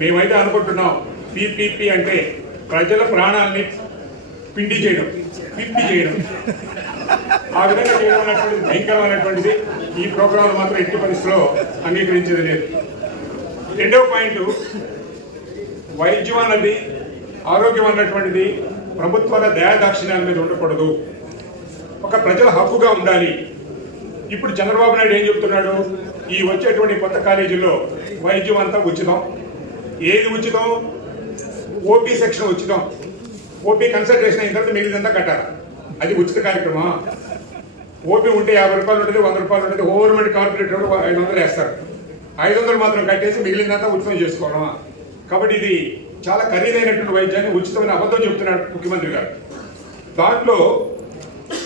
మేమైతే అనుకుంటున్నాం పీపీపీ అంటే ప్రజల ప్రాణాలని పిండి చేయడం, పిప్పి చేయడం, ఆ విధంగా చేయడం అనేటువంటిది భయంకరమైనటువంటిది. ఈ ప్రోగ్రాంలు మాత్రం ఎట్టి పరిస్థితిలో అంగీకరించేది లేదు. రెండవ పాయింట్, వైద్యం అన్నది, ఆరోగ్యం అన్నటువంటిది ప్రభుత్వాల దయాదాక్షిణ్యాల మీద ఉండకూడదు, ఒక ప్రజల హక్కుగా ఉండాలి. ఇప్పుడు చంద్రబాబు నాయుడు ఏం చెప్తున్నాడు, ఈ వచ్చేటువంటి కొత్త కాలేజీల్లో వైద్యం అంతా ఉచితం. ఏది ఉచితం? ఓపీ సెక్షన్ ఉచితం. ఓపీ కన్సల్టేషన్ అయిన తర్వాత మిగిలినంతా కట్టాలి. అది ఉచిత కార్యక్రమం. ఓపీ ఉంటే 50 రూపాయలు ఉంటుంది, 100 రూపాయలు ఉంటుంది. గవర్నమెంట్ కార్పొరేటర్ 500 వేస్తారు. 500 మాత్రం కట్టేసి మిగిలినంతా ఉచితం చేసుకోవడం. కాబట్టి ఇది చాలా ఖరీదైనటువంటి వైద్యాన్ని ఉచితమైన అబద్ధం చెప్తున్నాడు ముఖ్యమంత్రి గారు. దాంట్లో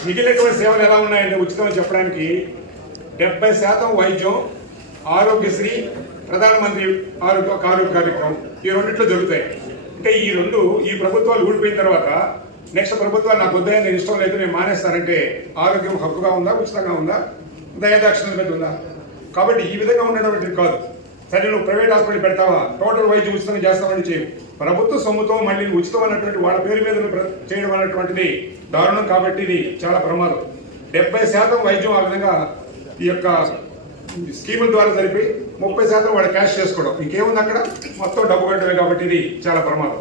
మిగిలినటువంటి సేవలు ఎలా ఉన్నాయంటే ఉచితం చెప్పడానికి 70% వైద్యం, ఆరోగ్యశ్రీ, ప్రధానమంత్రి ఆరోగ్య కార్యక్రమం, ఈ రెండిట్లో జరుగుతాయి. అంటే ఈ ప్రభుత్వాలు ఊడిపోయిన తర్వాత నెక్స్ట్ ప్రభుత్వాలు నాకు వద్దా, నేను ఇష్టం లేదు, నేను మానేస్తానంటే ఆరోగ్యం హక్కుగా ఉందా, ఉచితంగా ఉందా, దయాదాక్షిణ్యం మీద ఉందా? కాబట్టి ఈ విధంగా ఉండేటువంటిది కాదు. సరే, నువ్వు ప్రైవేట్ హాస్పిటల్ పెడతావా, టోటల్ వైద్యం ఉచితంగా చేస్తామని చేయవు. ప్రభుత్వ సొమ్ముతో మళ్ళీ ఉచితం అన్నటువంటి వాళ్ళ పేరు మీద చేయడం అన్నటువంటిది దారుణం. కాబట్టి ఇది చాలా ప్రమాదం. 70% వైద్యం ఆ విధంగా ఈ యొక్క స్కీముల ద్వారా జరిపి 30% వాడు క్యాష్ చేసుకోవడం, ఇంకేముంది అక్కడ, మొత్తం డబ్బు కట్టడమే. కాబట్టి ఇది చాలా ప్రమాదం.